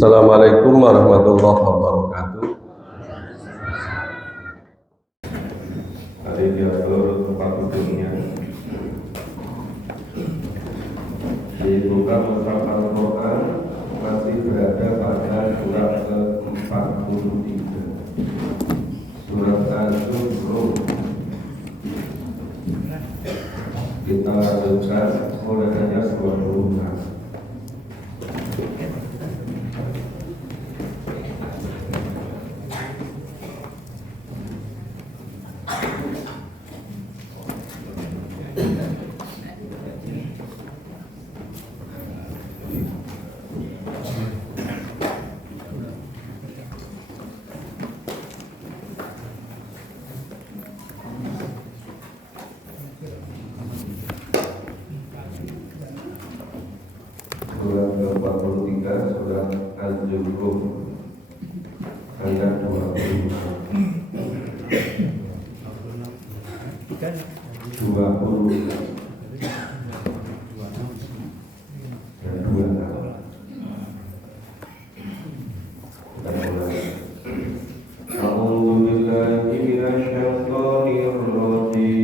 Assalamualaikum warahmatullahi wabarakatuh. Hari diatur tempat duduknya. Dibuka mushaf Al-Quran masih berada pada surat ke-43, surat Az-Zukhruf. Kita lanjutkan mulai hanya 26. Surat ke-43, surat Az-Zukhruf, ayat 25. Dan 26. Kita mulai. A'udzu billahi minasyaitonir rajim.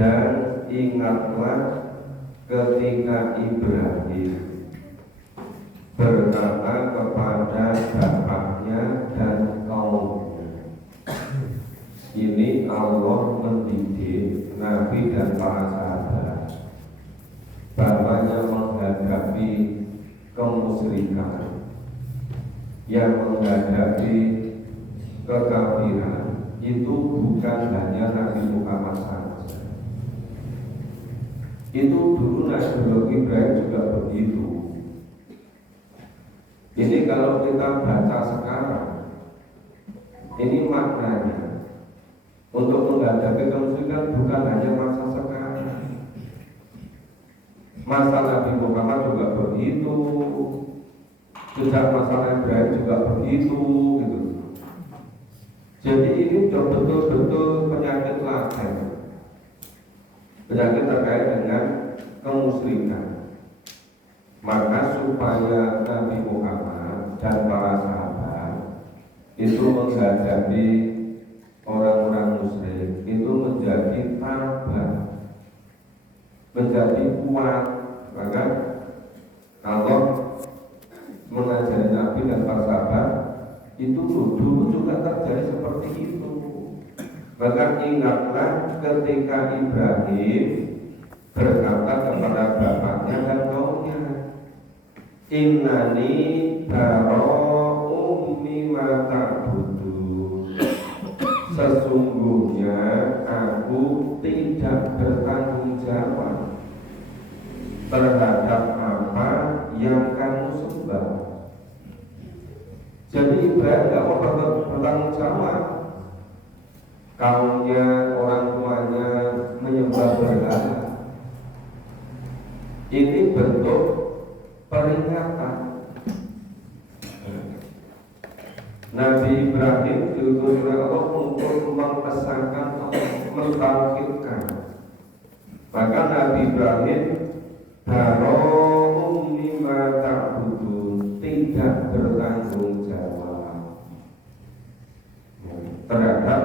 Dan ingatlah ketika Ibrahim berkata kepada bapaknya dan kaumnya. Ini Allah mendidik Nabi dan para sahabat. Bapaknya menghadapi kemusyrikan, yang menghadapi kekafiran, itu bukan hanya Nabi Muhammad saja. Itu dulu Nabi Ibrahim juga begitu. Ini kalau kita baca sekarang, ini maknanya untuk menghadapi kemusyrikan bukan hanya masa sekarang. Masa Nabi Muhammad juga begitu, sejak masa Ibrahim juga begitu, gitu. Jadi ini betul-betul penyakit laten, penyakit terkait dengan kemusyrikan. Maka supaya Nabi Muhammad dan para sahabat itu menghadapi orang-orang musyrik itu menjadi tabah, menjadi kuat. Maka kalau mengajari Nabi dan para sahabat itu dulu juga terjadi seperti itu. Maka ingatlah ketika Ibrahim berkata kepada bapaknya dan kaumnya, innani bara'um mimma ta'budun, sesungguhnya aku tidak bertanggung jawab terhadap apa yang kamu sembah. Jadi Ibrahim tidak mau bertanggung jawab. Kaumnya, orang tuanya menyembah berhala. Ini bentuk peringatan. Nabi Ibrahim diutus oleh Allah untuk mengesahkan, mentauhidkan. Maka Nabi Ibrahim bara'um mimma ta'budun, tidak bertanggung jawab terhadap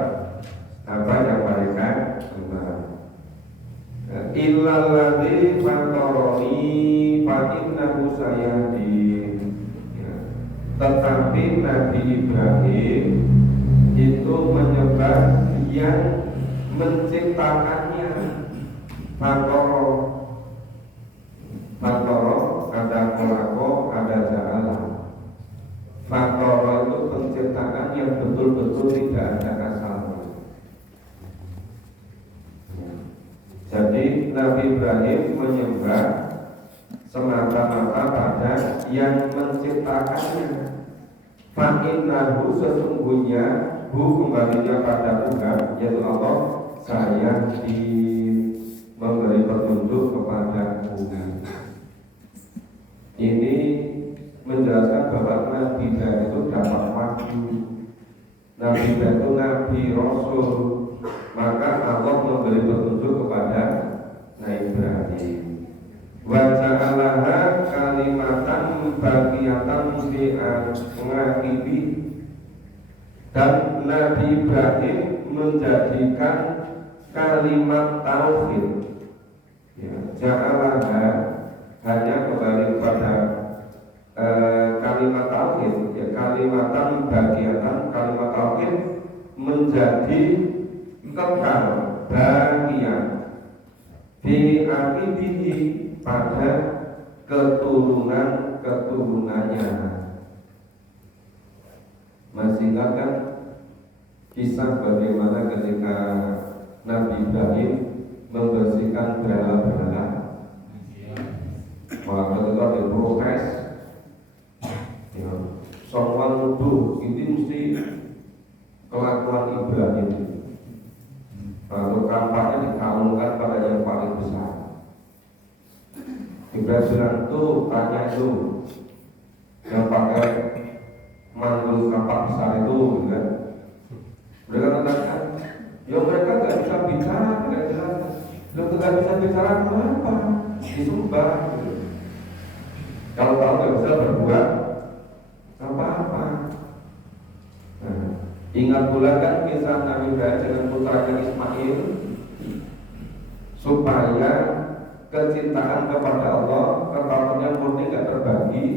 apa yang mereka sembah. Illal ladzi fatarani fa innahu sayahdin. Tetapi Nabi Ibrahim itu menyembah yang menciptakannya. Fatoro ada kolako, ada ja'ala. Fatoro itu penciptaan yang betul-betul tidak ada asalnya. Jadi Nabi Ibrahim menyembah semata-mata pada yang menciptakannya. Fa'innahu, sesungguhnya kembalinya pada Tuhan, yaitu Allah, saya memberi petunjuk kepada Tuhan. Ini menjelaskan bahwa Nabi Ibrahim itu dapat wahyu. Nabi Ibrahim itu Nabi Rasul. Maka Allah memberi petunjuk kepada Nabi Ibrahim. Wa ja'alaha kalimatan baqiyatan fi aqibi. Dan Nabi Ibrahim menjadikan kalimat tauhid, ya, ja'alaha hanya kembali kepada kalimat tauhid, ya, kalimatan baqiyatan, kalimat tauhid menjadi kekal, bagian di aqibihi, pada keturunannya. Masih ingat kan kisah bagaimana ketika Nabi Ibrahim membersihkan berhala-berhala? Maka ketika diprotes, ya, soal nuduh ini mesti kelakuan Ibrahim. Lalu kampanye dikalungkan pada yang paling besar. Ibrahim bilang, tuh tanya itu yang pakai manggul kampak besar itu, kan? Mereka mengatakan, ya mereka nggak bisa bicara, nggak jelas. Nggak bisa bicara kenapa? Disumpah. Kalau tahu nggak bisa berbuat apa-apa. Nah, ingat pula kan kisah Nabi Ibrahim dengan putranya Ismail, supaya kecintaan kepada Allah, ketahuannya murni nggak terbagi.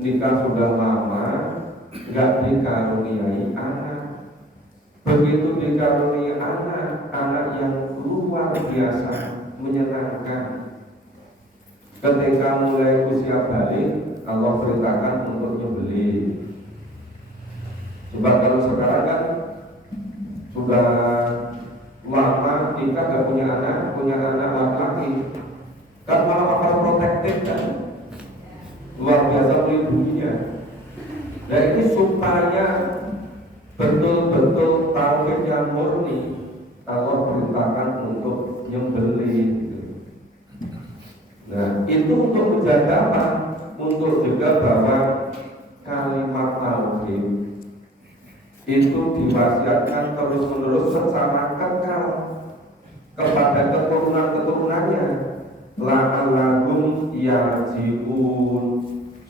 Nikah sudah lama, nggak dikaruniai anak. Begitu dikaruniai anak yang luar biasa menyenangkan. Ketika mulai usia balik, Allah perintahkan untuk nyembelih. Sebab kalau sekarang kan sudah lama nikah gak punya anak laki-laki, kan malah apa protektif kan, luar biasa melindunginya. Dan ini supaya betul-betul tauhid yang murni, Allah perintahkan untuk nyembelih. Nah, itu untuk menjaga apa? Untuk juga bahwa kalimat tauhid itu diwasiatkan terus-menerus secara kekal kepada keturunan-keturunannya, la'allahum yarji'un,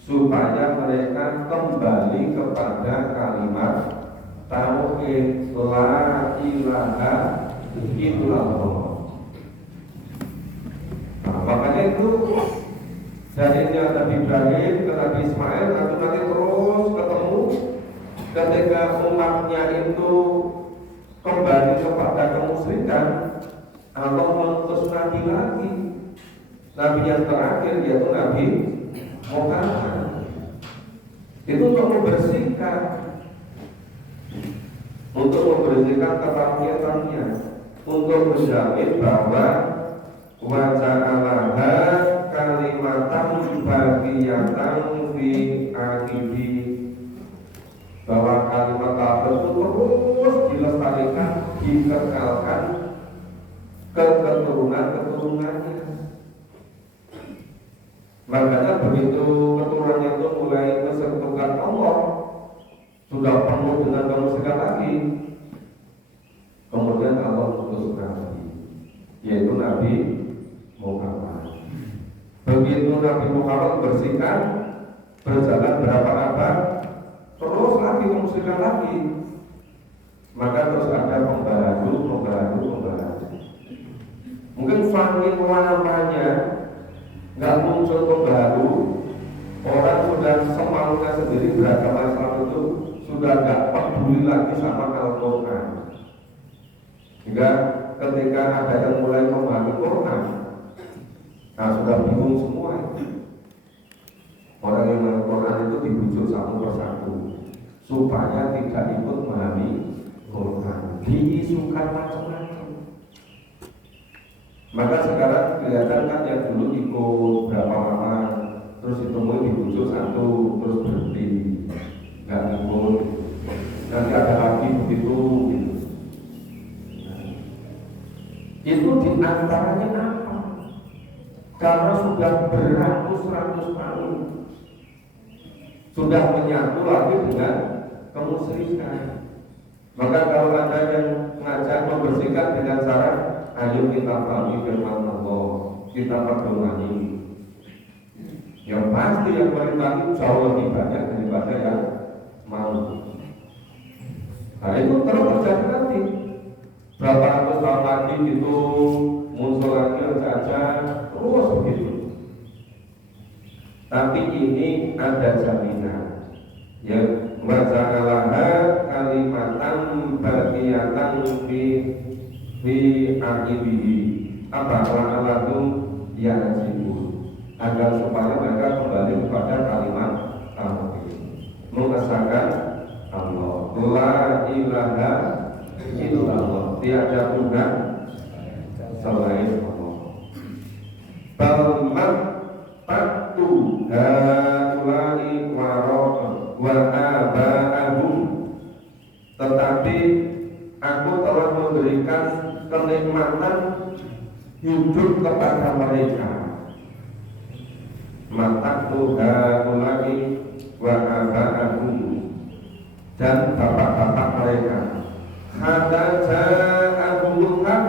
supaya mereka kembali kepada kalimat tauhid la ilaha illallah. Nah, makanya itu dari Nabi Ibrahim ke Nabi Ismail nanti terus ketemu ketika umatnya itu kembali kepada kemusyrikan. Allah mengutus Nabi lagi, Nabi yang terakhir yaitu Nabi Muhammad. Itu untuk membersihkan ketauhidannya, untuk menjamin bahwa waja'alaha kalimatan baqiyatan fi akhiri, bahwa kalimat tauhid itu terus dilestarikan, dikekalkan ke keturunan-keturunannya. Makanya begitu keturunannya itu mulai kesentuhan Allah, sudah penuh dengan kemusyrikan lagi, kemudian Allah mengutus Nabi, yaitu Nabi Muhammad. Begitu Nabi Muhammad bersihkan, berjalan berapa abad, terus lagi kemusyrikan lagi, maka terus ada pembaharu. Mungkin saking lamanya nggak muncul pembaharu, orang sudah semaunya sendiri beragama Islam itu sudah nggak peduli lagi sama Al-Quran. Hingga ketika ada yang mulai memahami Quran, nah sudah bingung semua. Orang yang memahami Quran itu dibujuk satu persatu supaya tidak ikut memahami Quran, diisukan macam-macam. Maka sekarang kelihatan kan yang dulu ikut berapa lama, terus ditemui dibujuk satu, terus berhenti, nggak ikut. Nanti ada lagi begitu. Itu diantaranya apa? Karena sudah beratus-ratus tahun sudah menyatu lagi dengan kemusyrikan. Maka kalau ada yang ngajak membersihkan dengan cara ayo kita pahami firman Allah, kita pedomani, yang pasti yang merintangi jauh lebih banyak daripada yang mau. Nah itu terus terjadi nanti. Berapa ratus tahun lagi gitu muncul lagi saja terus begitu. Tapi ini ada jaminan, ya, waja'alaha kalimatan baqiyatan fi akhirihi, apa la'allahum yarji'un, agar supaya mereka kembali kepada kalimat tauhid, mengesahkan Allah, la ilaha illallah, tiada Tuhan selain Allah. Balmat taktu haulai wa aba'ahum, tetapi aku telah memberikan kenikmatan hidup kepada mereka. Mataktu haulai wa aba'ahum, dan bapak-bapak mereka. Hatta ja'ahumul haq,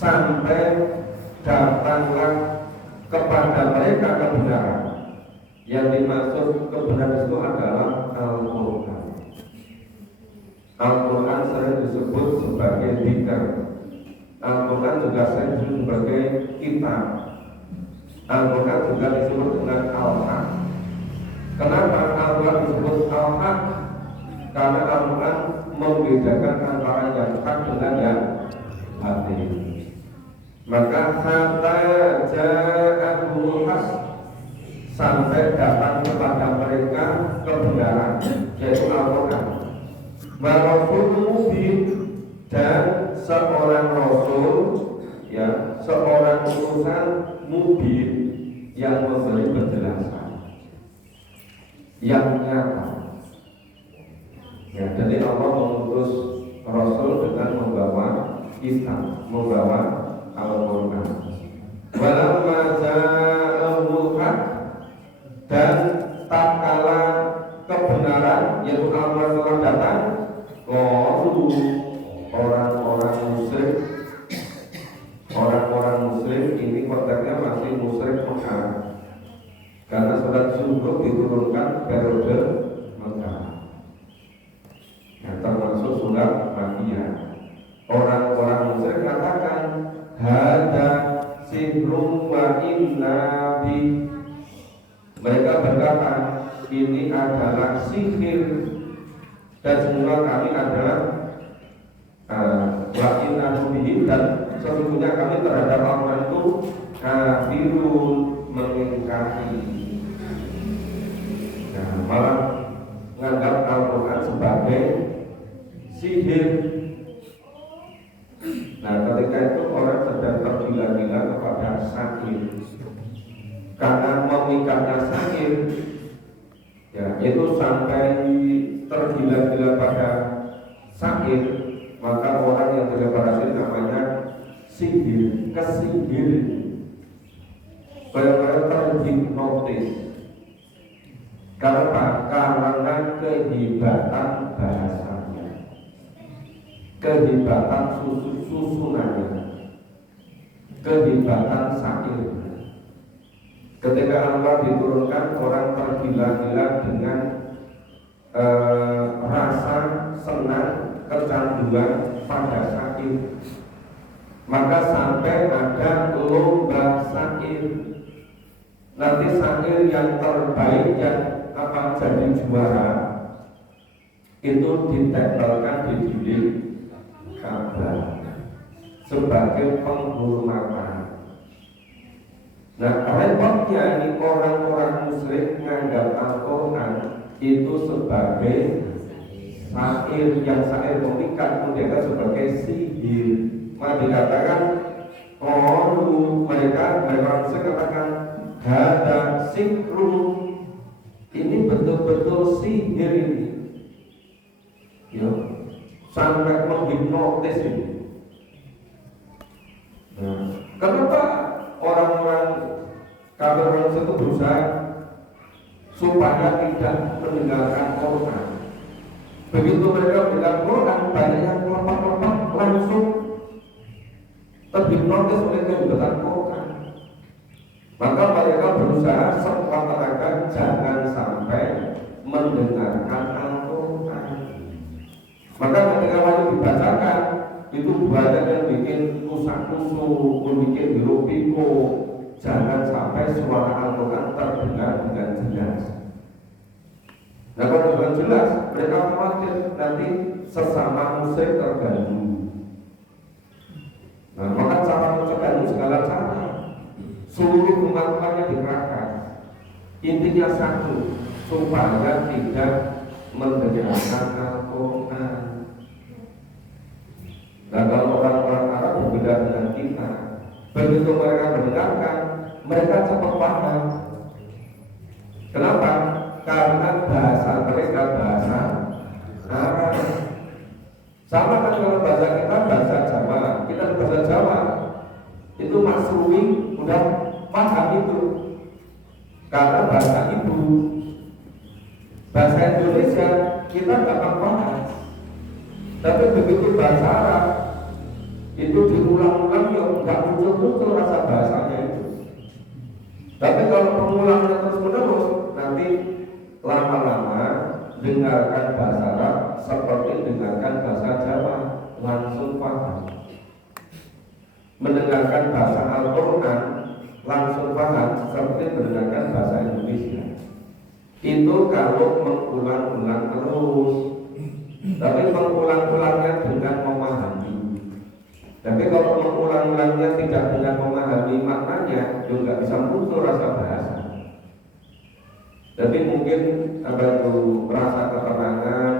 sampai datanglah kepada mereka kebenaran. Yang dimaksud kebenaran itu adalah Al-Quran. Al-Quran sering disebut sebagai dzikr. Al-Quran juga sering disebut sebagai kitab. Al-Quran juga disebut dengan Al-Haq. Kenapa Al-Quran disebut Al-Haq? Karena Al-Quran membedakan antara yang hak dengan yang batil. Maka hatta ja'ahumul haq, sampai datang kepada mereka kebenaran, yaitu Al-Quran. Wa rasulun mubin, dan seorang rasul, ya, seorang utusan mubin yang memberi penjelasan yang nyata. Ya, jadi Allah mengutus rasul dengan membawa kitab, membawa Al-Quran. Walamma ja'ahul haq, dan tatkala kebenaran yaitu Al-Quran telah datang, qalu, orang-orang musyrik ini konteksnya masih musyrik Mekah, karena surat Zuhruf diturunkan periode Mekah, yang termasuk surat Makkiyah. Orang-orang musyrik katakan hada sihrun wa inna bi, mereka berkata ini adalah sihir dan semua kami adalah wa inna bi, dan sesungguhnya kami terhadap Al-Quran itu kafirun, mengingkari. Nah, malah menganggap Al-Quran sebagai sihir. Nah, ketika itu orang sedang tergila-gila kepada sihir, karena memikatnya sihir, ya, itu sampai tergila-gila pada sihir, maka orang yang tergila-gila namanya sihir, kesihir, benar-benar terhipnotis. Karena kehebatan bahasanya, kehebatan susunannya, kehebatan syairnya. Ketika Allah diturunkan, orang tergila-gila dengan rasa senang, kecanduan pada syair. Maka sampai ada lomba syair. Nanti syair yang terbaik, yang jadi juara, itu ditempelkan di dinding Ka'bah sebagai penghormatan. Nah, repotnya ini orang-orang musyrik menganggap Al-Quran itu sebagai syair, yang syair memikat, kemudian sebagai sihir. Maka dikatakan, mereka katakan hada sihrun, ini betul-betul sihir ini, ya, sampai menghipnotis ini. Nah, kenapa orang-orang kafir itu berusaha supaya tidak mendengarkan Quran? Begitu mereka mendengar Quran, banyak yang kelompok-kelompok langsung terhipnotis oleh kebenaran Quran. Maka mereka berusaha sekuat tenaga jangan sampai mendengarkan Al-Quran. Maka ketika wajib dibacakan, itu banyak yang bikin kusak-kusuk, bikin hiruk-pikuk. Jangan sampai suara Al-Quran terdengar dengan jelas. Nah, kalau dengan jelas, mereka khawatir nanti sesama musyrik terganggu. Nah, maka cara mencegah segala cara, seluruh kemampuannya dikerahkan. Intinya satu, supaya tidak mendengarkan Al-Quran. Nah, kalau orang-orang Arab berbeda dengan kita, begitu mereka mendengarkan, mereka cepat paham. Kenapa? Karena bahasa mereka bahasa Arab. Sama kan kalau bahasa kita bahasa Jawa, kita bahasa Jawa itu maksudnya udah paham itu, karena bahasa ibu. Bahasa Indonesia kita gampang paham, tapi begitu bahasa Arab itu diulang-ulang ya nggak muncul-muncul rasa bahasanya itu. Tapi kalau pengulangnya terus-menerus, nanti lama-lama dengarkan bahasa Arab seperti dengarkan bahasa Jawa, langsung paham. Mendengarkan bahasa Al-Quran langsung paham seperti mendengarkan bahasa Indonesia. Itu kalau mengulang-ulang terus. Tapi mengulang-ulangnya dengan memahami. Tapi kalau mengulang-ulangnya tidak dengan memahami maknanya, juga bisa muncul rasa bahasa. Tapi mungkin apa itu rasa ketenangan,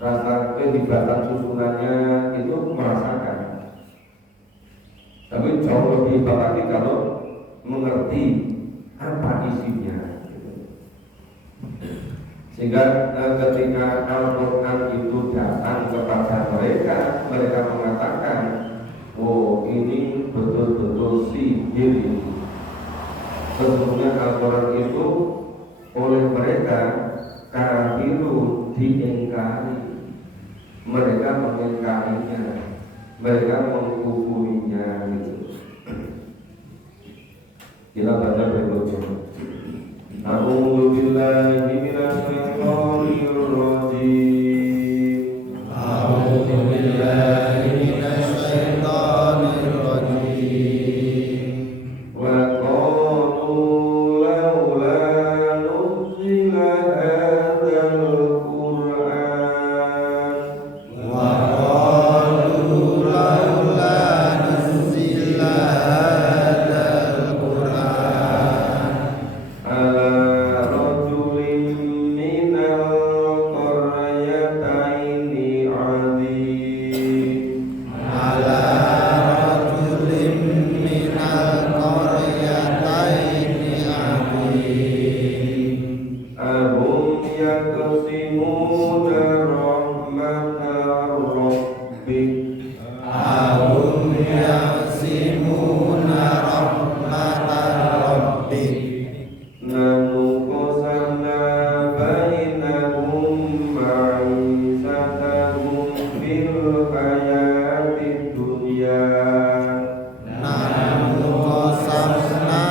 rasa kehebatan susunannya itu merasakan. Tapi jauh lebih hebat lagi kalau mengerti apa isinya. Sehingga ketika Al-Quran itu datang kepada mereka, mereka mengatakan, oh ini betul-betul sihir. Sesungguhnya Al-Quran itu oleh mereka kafirun diingkari. Mereka mengingkarinya, mereka mengkufurinya gitu. Kita baca berikutnya. A'udzu billahi minasyaitonir rajim. A'udzu billahi minasyaitonir rajim. Wa qalu laula nuzila hadzal Qur'an. Wa qalu laula nuzila hadzal Qur'an Ala rajulin minal qaryataini 'azim. ala rajulin minal qaryataini azim. Ahum yaqsimuna rahmata rabbik. Ahum yaqsimuna rahmata rabbik. Nahnu qasamna bainahum ma'isatahum fil hayatid dunya. Nahnu qasamna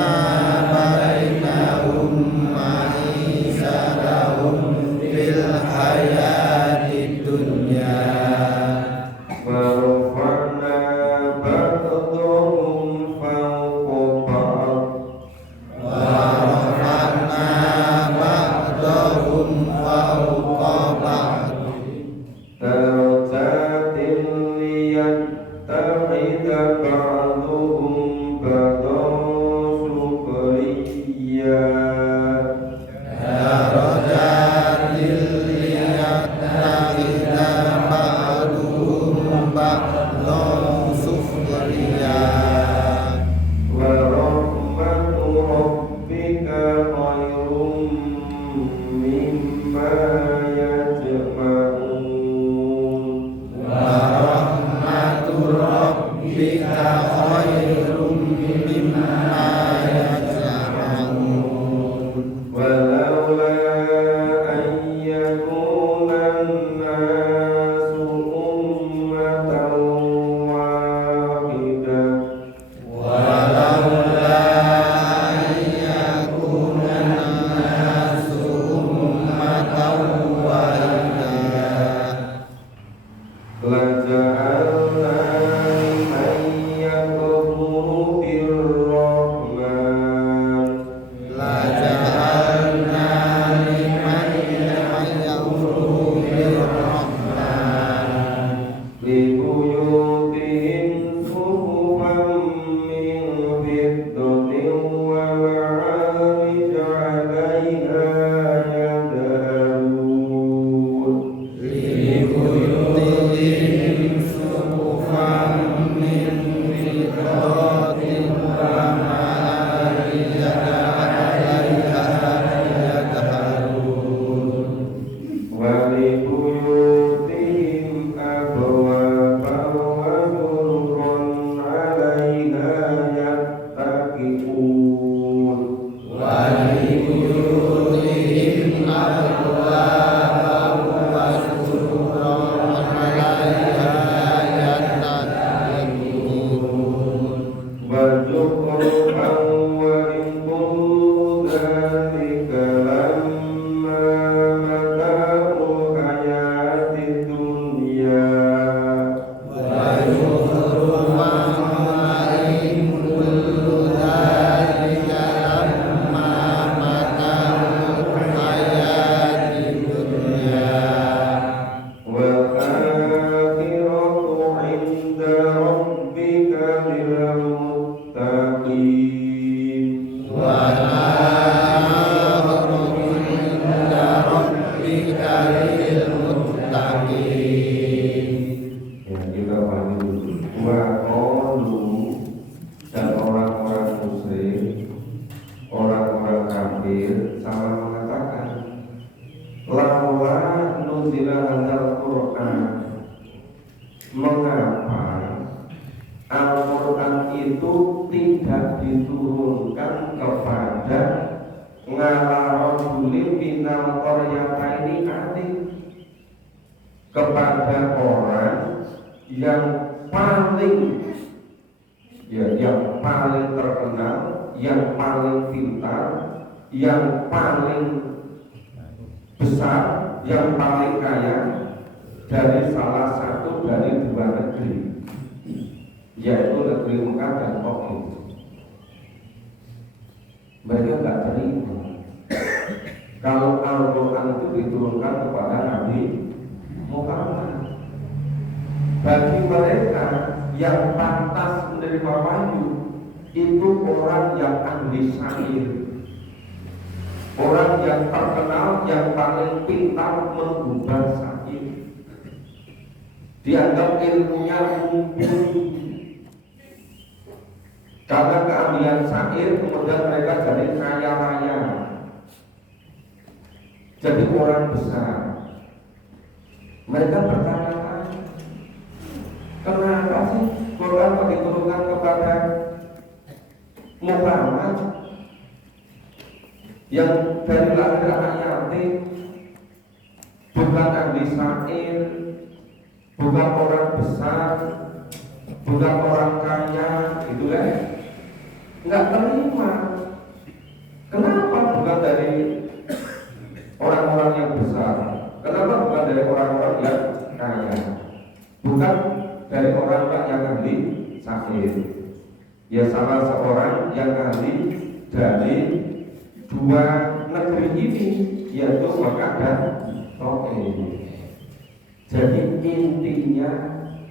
bainahum ma'isatahum fil hayatid dunya. Wa rafa'na ba'dahum fawqa ba'd. Wa rafa'na ba'dahum fawqa ba'd. Darajatin liyattakhidha ba'duhum ba'dan sukhriya. Darajatil liyattakhidha ba'duhum ba'dan sukhriya. Wa rahmatu rabbika khairum mimma yajma'un. Wa rahmatu rabbika khairum mimma yajma'un. Walaula an yakuna an-nasu ummatan wahidah. Walaula an yakuna an-nasu ummatan wahidah. Laja'alna liman yakfuru bir-Rahman. La ja'alna liman yakfuru bir-Rahman Libuyutihim suhufan min fiddatin wa ma'arij 'alayha yad'alun. libuyutihim suhufan min fiddatin wa ma'arij 'alayha yad'alun. Wa libuyutihim abwaban wa surran 'alayha yattaqiun. Wa libuyutihim abwaban wa surran 'alayha yattaqiun. Wa zukhrufan wa in kullu dhalika lamma mata'ul hayatid dunya. Wa yukhrufan wa in kullu dhalika diturunkan kepada ngalarojulin minal qaryataini atim, kepada orang yang paling yang paling terkenal, yang paling pintar, yang paling besar, yang paling kaya dari salah satu dari dua negeri, yaitu negeri Mekah dan Taif. Mereka nggak terima kalau Al-Quran itu diturunkan kepada Nabi Muhammad. Bagi mereka yang pantas menerima wahyu itu orang yang ahli syair, orang yang terkenal, yang paling pintar menggubah syair, dianggap ilmunya mumpuni. Karena keahlian syair kemudian mereka jadi kaya raya, jadi orang besar. Mereka bertanya-tanya, kenapa sih Quran diturunkan kepada Muhammad yang dari lahir anak yatim, bukan ahli syair, bukan orang besar, bukan orang kaya, gitu kan? Nggak terima. Kenapa bukan dari orang-orang yang besar? Kenapa bukan dari orang-orang yang kaya? Bukan dari orang-orang yang ahli syair. Ya salah seorang yang ahli dari dua negeri ini, yaitu Mekah dan Taif. Jadi intinya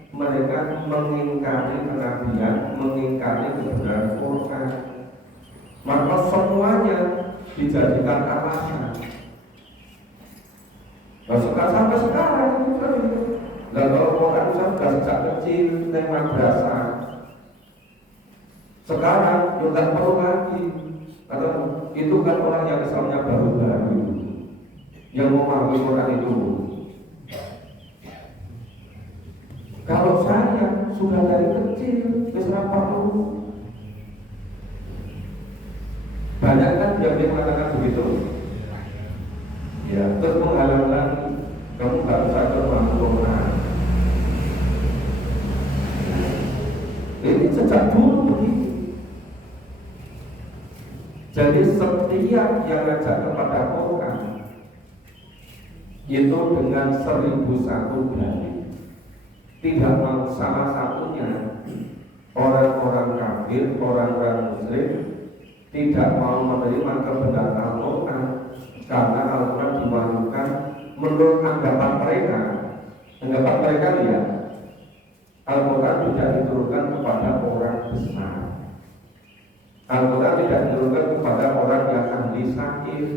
mereka mengingkari kenabian, mengingkari kebenaran Quran. Maka semuanya dijadikan alasan. Sampai sekarang itu kan. Dan kalau Quran sudah sejak kecil dari madrasah. Sekarang juga perlu lagi. Karena itu kan orang yang Islamnya baru-baru, yang memahami Quran itu. Kalau saya sudah dari kecil, bisa perlu. Banyak kan yang mengatakan begitu. Ya, terus menghalang-halangi, kamu nggak bisa termasuk Quran. Ini sejak dulu begitu. Jadi setiap yang ngajak kepada Quran itu dengan 1001 dalil. Tidak mau salah satunya orang-orang kafir, orang-orang musyrik tidak mau menerima kebenaran Al-Quran karena Al-Quran diwahyukan menurut anggapan mereka. Anggapan mereka lihat Al-Quran tidak diturunkan kepada orang besar. Al-Quran tidak diturunkan kepada orang yang ahli syair.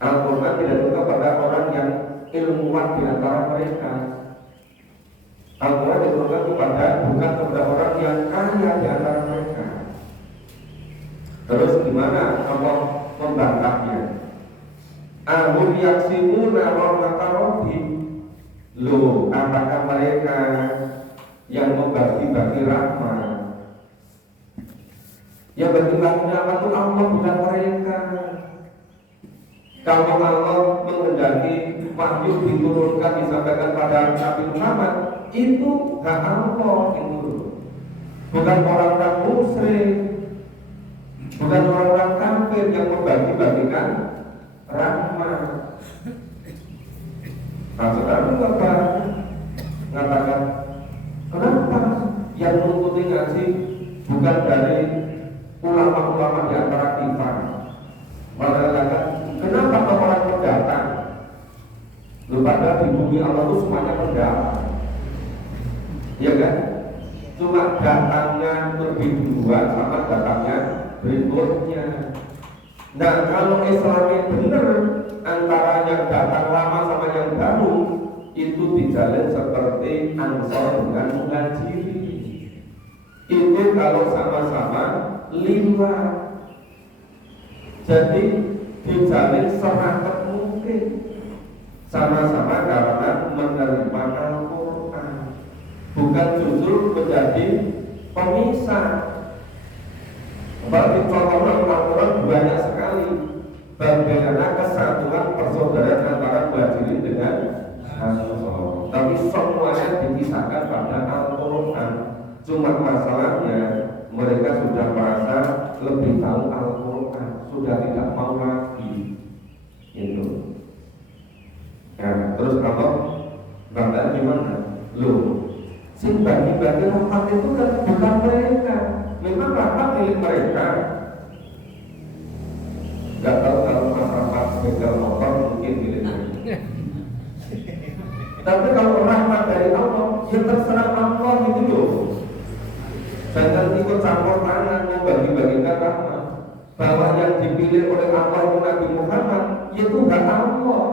Al-Quran tidak diturunkan kepada orang yang ilmuwan di antara mereka. Al-Quran diturunkan bukan kepada orang yang kaya di antara mereka. Terus gimana Allah membantahnya? Ahum yaksimuna rahmata rabbi. Loh, apakah mereka yang membagi-bagi rahmat? Yang bagi-bagi rahmat itu Allah, bukan mereka. Kalau Allah menghendaki wahyu diturunkan disampaikan pada Nabi Muhammad, itu hak Allah itu, bukan orang-orang musyrik, bukan orang-orang kafir yang membagi-bagikan rahmat. Nah sekarang apa? Mengatakan kenapa yang mengikuti ngaji bukan dari ulama-ulama di antara kita? Mengatakan kenapa orang pendatang? Lu pada di bumi Allah itu semuanya pendatang. Ya kan? Cuma datangnya lebih duluan sama datangnya berikutnya. Nah kalau Islamnya benar, antara yang datang lama sama yang baru itu dijalin seperti Ansor dengan Muhajirin. Itu kalau sama-sama 5, jadi dijalin serakat mungkin, sama-sama karena menerima Al-Quran, bukan justru menjadi pemisah. Apalagi contohnya Al-Quran banyak sekali bagaimana kesatuan persaudaraan antara Muhajirin dengan Ansor. Tapi semuanya dikisahkan pada Al-Quran. Cuma masalahnya mereka sudah merasa lebih tahu Al-Quran, sudah tidak mau lagi. Itu. Nah, terus kalau Bapak gimana? Loh, sing bagi-bagi rahmat itu kan bukan mereka. Memang rahmat milik mereka. Gak tahu kalau Mas Rahmat sepeda motor mungkin milik mereka. Tapi kalau rahmat dari Allah, ya terserah Allah gitu loh. Jangan ikut campur tangan mau bagi-bagikan rahmat. Bahwa yang dipilih oleh Allah itu Nabi Muhammad, itu gak Allah.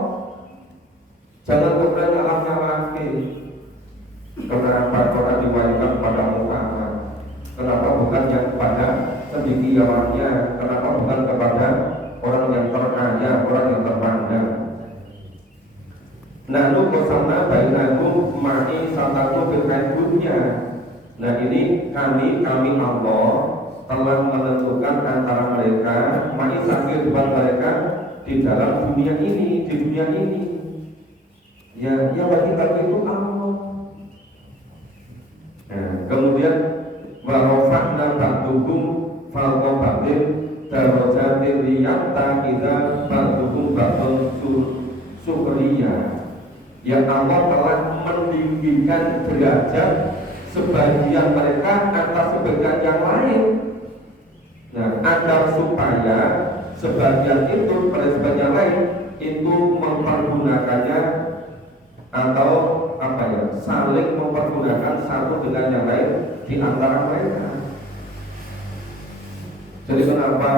Jangan kemudian nyalah-nyalahi. Kenapa orang diwajibkan pada Muhammad? Kenapa bukan yang kepada sedikitnya? Kenapa bukan kepada orang yang terkaya, orang yang terpandang? Nah, lu bersama bainakum ma'i satatu bil dunia. Nah, ini kami Allah telah menentukan antara mereka ma'i sakit depan mereka di dalam dunia ini, di dunia ini. Ya, yang bagi kami itu Allah. Nah, kemudian warofakna ba'dukum falqobatin darojatin liyakta kita ba'dukum ba'dun sukriya. Ya, Allah telah meninggikan derajat sebagian mereka atas sebagian yang lain. Nah, agar supaya sebagian itu pada sebagian lain itu mempergunakannya atau apa ya, saling mempergunakan satu dengan yang lain di antara mereka. Jadi kenapa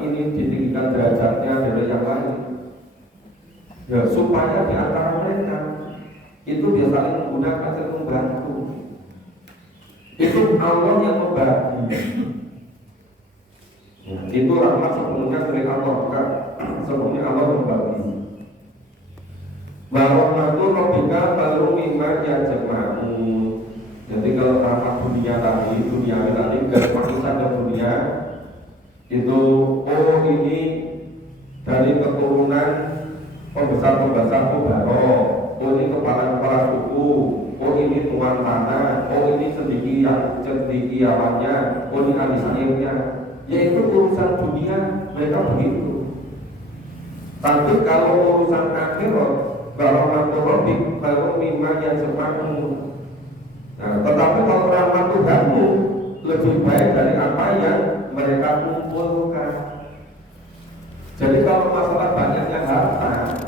ini ditinggikan derajatnya dari yang lain? Ya, supaya di antara mereka itu dia saling menggunakan, saling membantu. Itu Allah yang membagi. Ya, itu rahmat sepenuhnya dari Allah, bukan sepenuhnya Allah membagi. Warahmatu rabbika baru mimma yajma'un. Jadi kalau rahmat dunia tadi garis makisan dan dunia itu, oh ini dari keturunan pembesar-pembesar Mubarak, oh ini kepala-kepala suku, oh ini tuan tanah, oh ini cendekiawannya, oh ini ahli sairnya. Yaitu urusan dunia mereka begitu. Tapi kalau urusan akhirat, rahmat Rabbik baru mimma yajma'un. Nah, tetapi kalau rahmat Tuhanmu lebih baik dari apa yang mereka kumpulkan. Jadi kalau masalah banyaknya harta,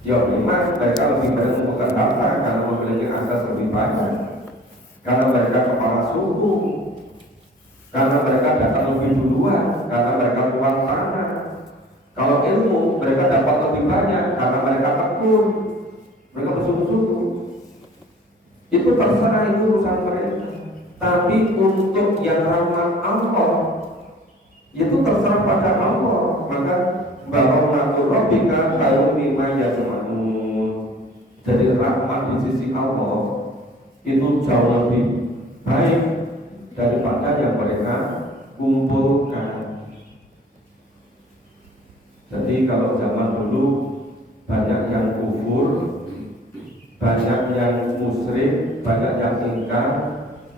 ya memang mereka lebih baik mengumpulkan harta karena memiliki aset lebih banyak, karena mereka kepala suku, karena mereka datang lebih duluan, karena mereka kuat tanah. Kalau ilmu mereka dapat lebih banyak karena mereka tekun, mereka bersungguh-sungguh. Itu terserah, itu urusan mereka. Tapi untuk yang rahmat Allah, itu terserah pada Allah. Maka barokatu rabbika khairum mimma yajma'un. Jadi rahmat di sisi Allah itu jauh lebih baik daripada yang mereka kumpulkan. Jadi kalau zaman dulu banyak yang kufur, banyak yang musyrik, banyak yang ingkar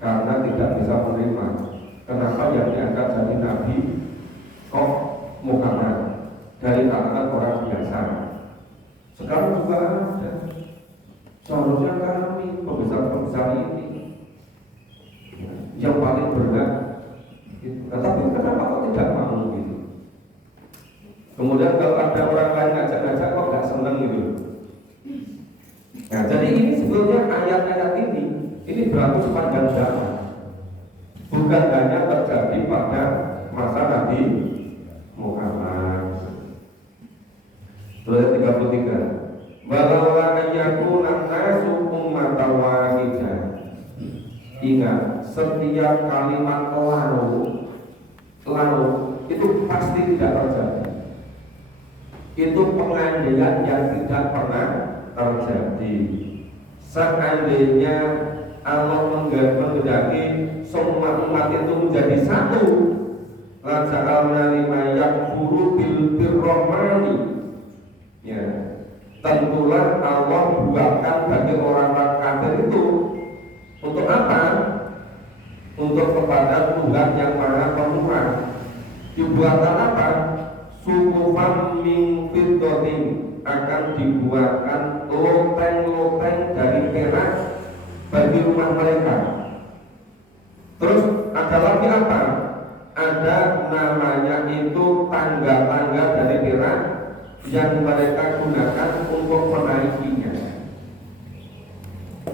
karena tidak bisa menerima. Kenapa yang diangkat jadi nabi kok Muhammad dari kalangan orang biasa? Sekarang juga ada. Seharusnya kami pembesar-pembesar ini yang paling berhak. Tetapi kenapa kok tidak mau gitu? Kemudian kalau ada orang lain ngajak-ngajak kok nggak seneng gitu. Nah, jadi ini sebetulnya ayat-ayat ini berlaku sepanjang zaman. Bukan hanya terjadi pada masa Nabi Muhammad. Ayat 33. Walaula ayyakuna nasu ummatan wahidah. Ingat, setiap kalimat lalu itu pasti tidak terjadi. Itu pengandaian yang tidak pernah terjadi. Seandainya Allah menghendaki semua umat itu menjadi satu, la ja'alna liman yakfuru bil birrahmani. Ya, tentulah Allah buatkan bagi orang-orang kafir itu untuk apa? Untuk kepada Tuhan yang Maha Pemurah. Dibuatkan apa? Sukufan min fiddatin, akan dibuatkan loteng-loteng dari perak bagi rumah mereka. Terus ada lagi apa? Ada namanya itu tangga-tangga dari perak yang mereka gunakan untuk menaikinya.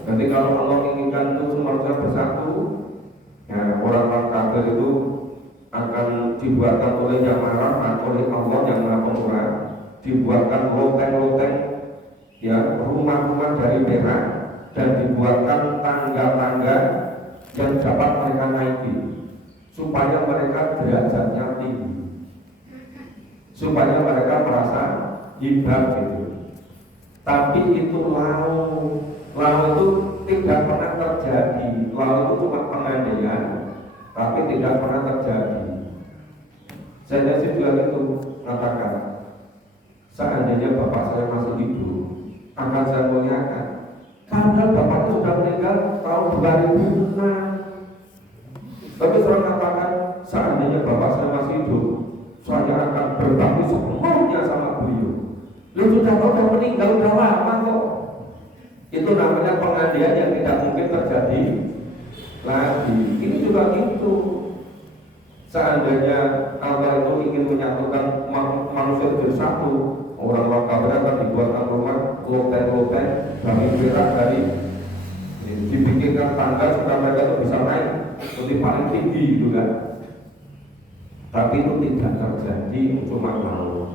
Jadi kalau Allah inginkan itu semuanya bersatu, ya, orang-orang kafir itu akan dibuatkan oleh Yang Maha Rahman, oleh Allah yang Maha Pemurah, dibuatkan loteng-loteng, ya, rumah-rumah dari perak, dan dibuatkan tangga-tangga yang dapat mereka naiki, supaya mereka derajatnya tinggi, supaya mereka merasa hebat gitu. Tapi itu lau itu tidak pernah terjadi. Lau itu cuma pengandaian, tapi tidak pernah terjadi. Saya juga itu katakan, seandainya bapak saya masih hidup, akan saya muliakan. Karena bapak sudah meninggal tahun 2006. Tapi saya katakan, seandainya bapak saya masih hidup, saya akan berbakti sepenuhnya sama beliau. Lu sudah meninggal udah lama kok. Itu namanya pengandaian yang tidak mungkin terjadi lagi. Ini juga gitu. Seandainya Allah itu ingin menyatukan manusia jadi satu, orang-orang kafir akan dibuatkan rumah loteng-loteng dari perak, dari dibikinkan tangga supaya mereka itu bisa naik seperti paling tinggi gitu kan. Tapi itu tidak terjadi, cuma mau.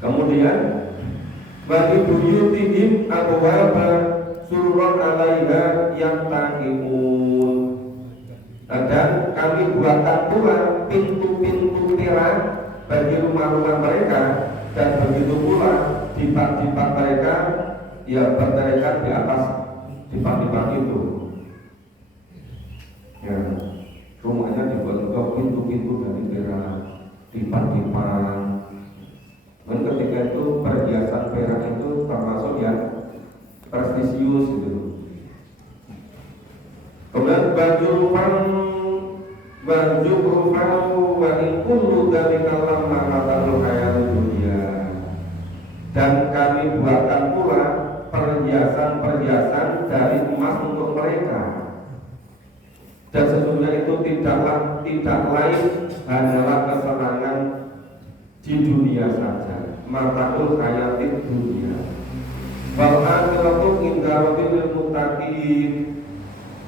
Kemudian bagi buyutihim abwaba surran 'alaiha yattaqimun, dan kami buatkan pula pintu-pintu perak bagi rumah-rumah mereka, dan begitu pula dipak-dipak mereka ya bertelekan di atas dipak-dipak itu. Ya, rumahnya dibuat juga pintu-pintu dari perak, dipak-dipak. Dan ketika itu perhiasan perak itu termasuk yang prestisius gitu. Kemudian baju rufan wa in kullu dzalika lamma matalul hayatud dunya, dan kami buatkan pula perhiasan-perhiasan dari emas untuk mereka, dan sesungguhnya itu tidak lain hanyalah kesenangan di dunia saja, matalul hayatid dunya. Wal akhiratu inda rabbil muttaqin,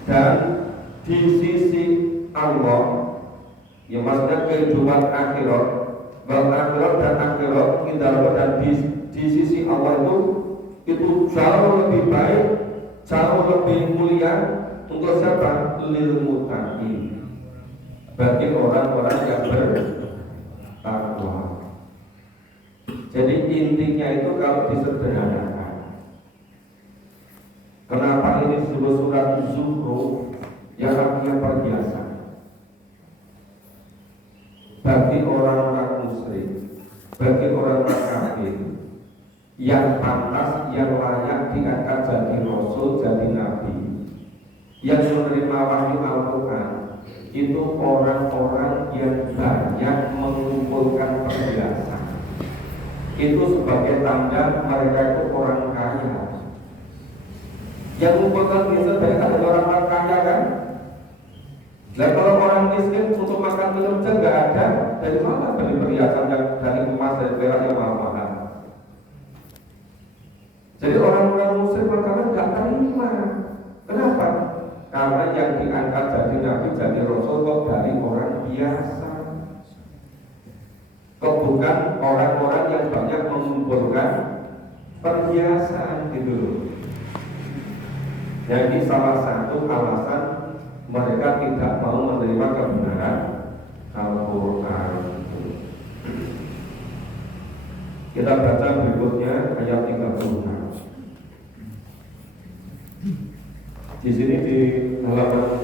dan di sisi Allah, ya maksudnya kehidupan akhirat, wal akhirat dan akhirat indah, dan di sisi Allah itu jauh lebih baik, jauh lebih mulia untuk siapa? Lil muttaqin, bagi orang-orang yang bertakwa. Jadi intinya itu kalau disederhanakan, kenapa ini disebut surat Zukhruf, yang artinya perhiasan bagi orang-orang musyrik, bagi orang-orang kafir yang pantas, yang layak diangkat jadi rasul, jadi nabi, yang menerima wahyu Al-Quran, itu orang-orang yang banyak mengumpulkan perhiasan. Itu sebagai tanda mereka itu orang kaya. Yang mengumpulkan perhiasan banyak kan orang-orang kaya kan? Dan kalau orang miskin untuk makan minum saja nggak ada, dari mana beli perhiasan yang dari emas dan perak yang mahal-mahal? Jadi orang-orang muslim makanan nggak terima. Kenapa? Karena yang diangkat jadi nabi, jadi rasul kok dari orang biasa, kok bukan orang-orang yang banyak mengumpulkan perhiasan gitu. Jadi salah satu alasan mereka tidak mau menerima kebenaran Al-Quran. Kita baca berikutnya ayat 36. Di sini di halaman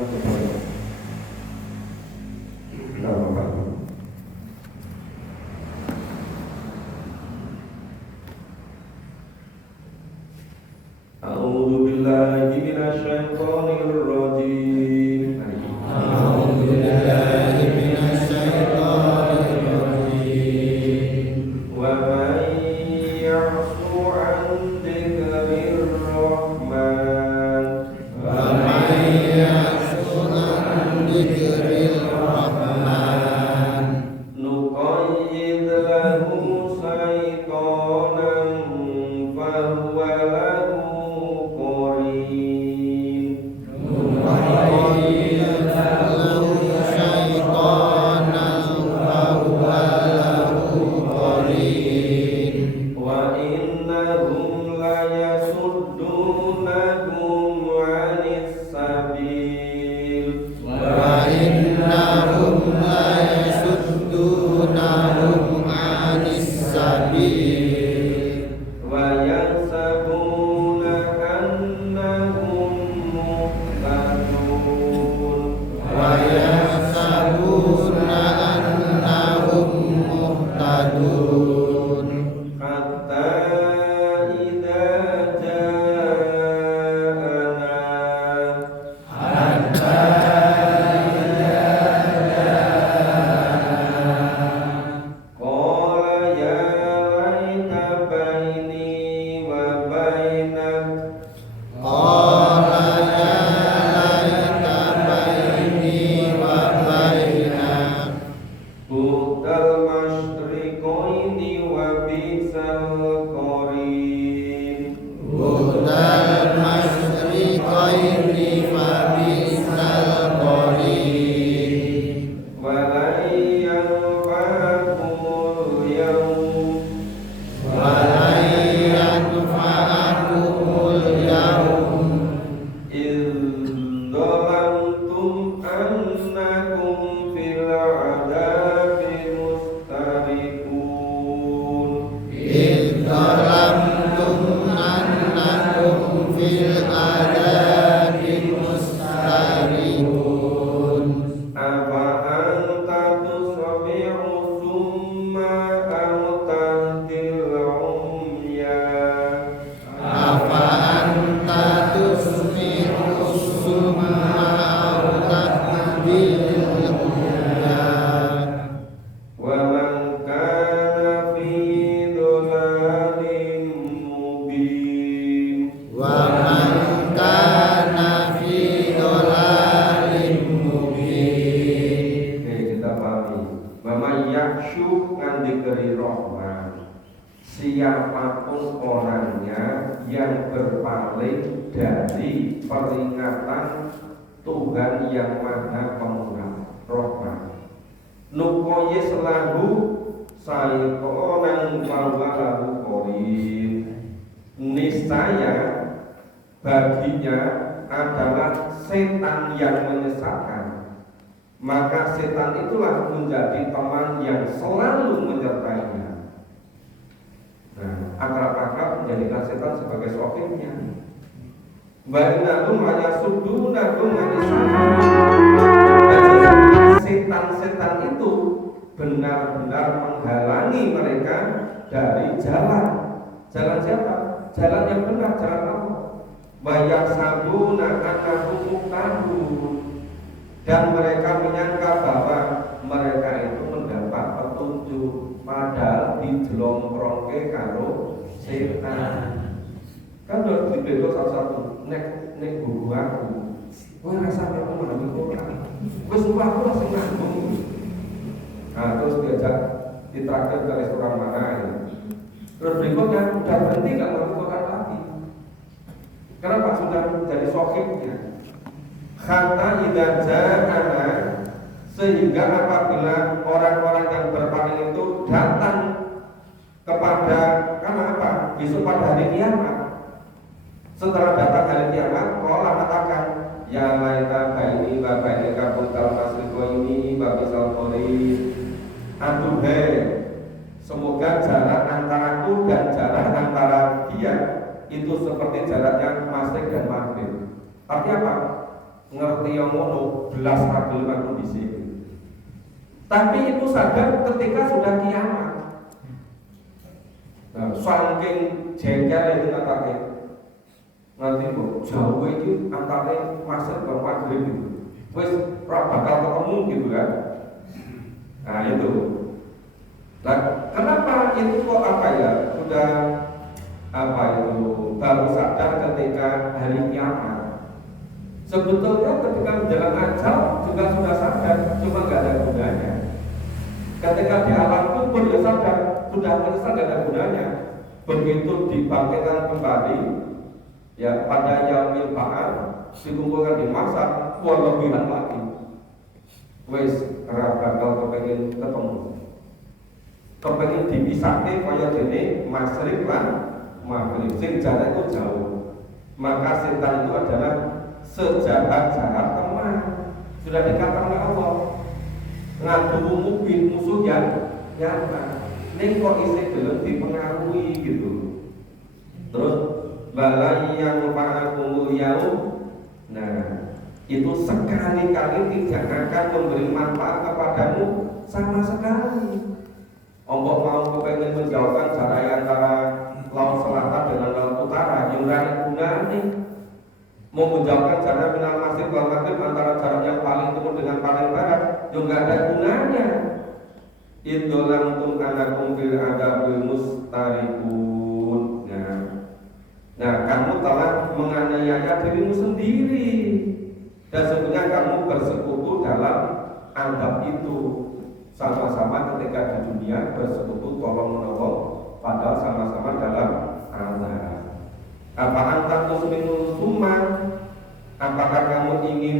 yanfa'akumul yaum ولن ينفعكم اليوم إذ ظلمتم أنكم في العذاب مشتركون إذ ظلمتم أنكم في العذاب مشتركون أفأنت تسمع الصم أو تهدي العميا أفأنت تسمع الصم أو تهدي العميا ومن كان في ضلال مبين ومن كان في ضلال مبين. Oke, kita pahami bahwa yakshu ngandikeri rahman, siapapun orangnya yang berpaling dari peringatan Tuhan yang maha pemurah rahman, nukoye selahu saikonan fawalahu korin, niscaya baginya adalah setan yang menyesatkan, maka setan itulah menjadi teman yang selalu menyertainya. Nah, akrab-akrab menjadikan setan sebagai sopirnya. Bainahum ayasudunahum anisana. Dan sesungguhnya setan-setan itu benar-benar menghalangi mereka dari jalan. Jalan siapa? Jalan yang benar, jalan Allah. Bayasabuna annahum muhtadun. Dan mereka menyangka bahwa mereka itu mendapat petunjuk, padahal dijelongkrongke karo setan. Kan udah dibedo satu-satu, nek guru aku, gue rasanya aku memahami Quran, gue sumpah aku masih ngambung. Nah terus diajak ditraktir ke restoran mana ya. Terus berikutnya udah berhenti gak memahami Quran lagi. Kenapa? Sudah jadi sokipnya. Hatta idza ja'ana, sehingga apabila orang-orang yang berpaling itu datang kepada karena apa? Besok pada hari kiamat. Setelah datang hari kiamat, Allah katakan, ya laita baini wa bainika kuntal masriqo ini wa bisal qori. Aduh semoga jarak antaraku dan jarak antara dia itu seperti jaraknya Masrik dan Maghrib. Artinya apa? Ngerti yang ngono belas ragil aku di sini. Tapi itu sadar ketika sudah kiamat. Nah, saking jengkel itu katanya. Nanti kok jauh itu antara Masrik dan Maghrib itu. Wes bakal ketemu gitu kan. Nah itu. Nah, kenapa itu kok apa ya? Sudah apa itu baru sadar ketika hari kiamat. Sebetulnya ketika menjalan ajal juga sudah sadar, cuma nggak ada gunanya. Ketika di alam kubur dia sadar, sudah menyesal nggak ada gunanya. Begitu dibangkitkan kembali, ya pada yaumil ba'ats dikumpulkan di masa lebihan lagi. Wes bakal kepengen ketemu, kepengen dipisahkan kaya dene Masrik lan Maghrib, sing jarak itu jauh. Maka setan itu adalah sejahat-jahat teman. Sudah dikatakan oleh Allah, ngadu mubin, musuh yang nyata. Ning kok isih belum dipengaruhi gitu. Terus balai yang fa'akumul yaum. Nah, itu sekali-kali tidak akan memberi manfaat kepadamu sama sekali. Ombok mau kepengen menjauhkan jarak antara laut selatan dengan laut utara, yang ada gunanya. Mau menjauhkan jarak minal masjid wal maghrib, antara jarak yang paling timur dengan paling barat, yang nggak ada gunanya. Idolam tum anakum fil adabil mustarikun. Nah, kamu telah menganiaya dirimu sendiri, dan sebenarnya kamu bersekutu dalam adab itu. Sama-sama ketika di dunia bersekutu tolong menolong, padahal sama-sama dalam azab. Apa antar muslimun summa? Apakah kamu ingin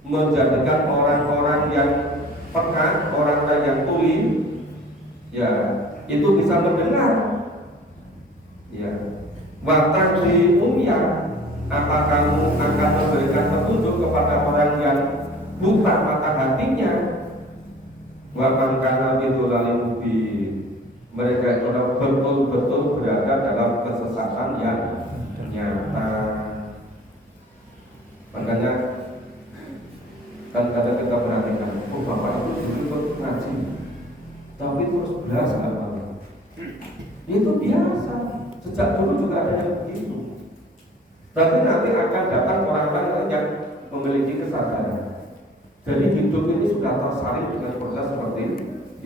menjadikan orang-orang yang pekan, orang yang tuli, ya itu bisa mendengar. Ya, watang di umyah, apa kamu akan memberikan petunjuk kepada orang yang buta mata hatinya? Wa kana bidulali mubin. Mereka itu betul-betul berada dalam kesesatan yang nyata. Makanya kan kadang kita perhatikan, oh bapak itu dulu ikut ngaji, tapi terus belas banget. Itu biasa, sejak dulu juga ada yang begitu. Tapi nanti akan datang orang-orang yang memiliki kesadaran. Jadi hidup ini sudah tersalin dengan proses seperti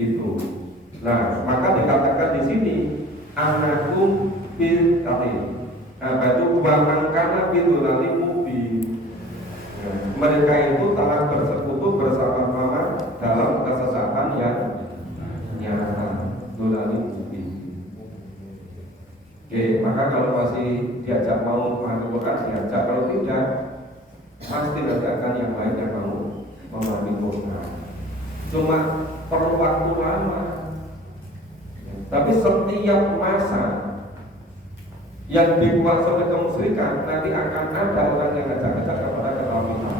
itu. Nah, maka dikatakan di sini anakum bil kalim. Apa itu bangkana bil nanti mubi. Mereka itu telah bersekutu bersama-sama dalam kesesatan yang nyata. Dolani mubi. Oke, maka kalau masih diajak mau masuk Quran diajak, kalau tidak pasti akan yang lain yang mau memahami Quran. Cuma perlu waktu lama. Tapi setiap masa yang dibuat oleh kemusyrikan nanti akan ada orang yang ngajak-ngajak kepada ketaatan.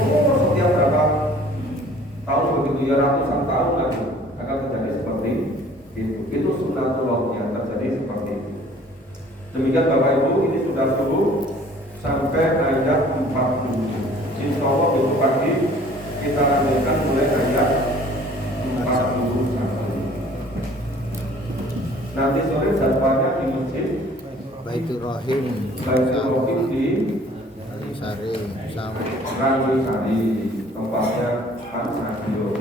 Oh, setiap berapa tahun begitu ya, ratusan tahun lagi akan terjadi seperti itu. Itu sunatullah yang terjadi seperti itu. Demikian Bapak Ibu, ini sudah dulu sampai ayat 40. Insya Allah besok pagi kita lanjutkan mulai ayat 41. Nanti sore jadwalnya di masjid Baitur Rahim di Sari sama Rangi Sari, tempatnya Pak Sadio,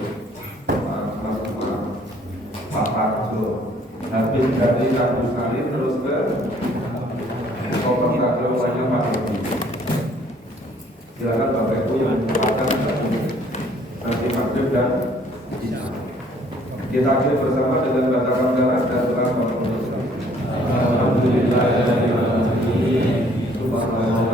Pak Tarjo. Habis dari Rangi Sari terus ke Kompas Radio saja Pak Edi. Silakan Bapak Ibu yang mengucapkan nanti maghrib dan isya. Kita akhiri bersama dengan baca hamdalah dan doa. Alhamdulillah. Subhanallah.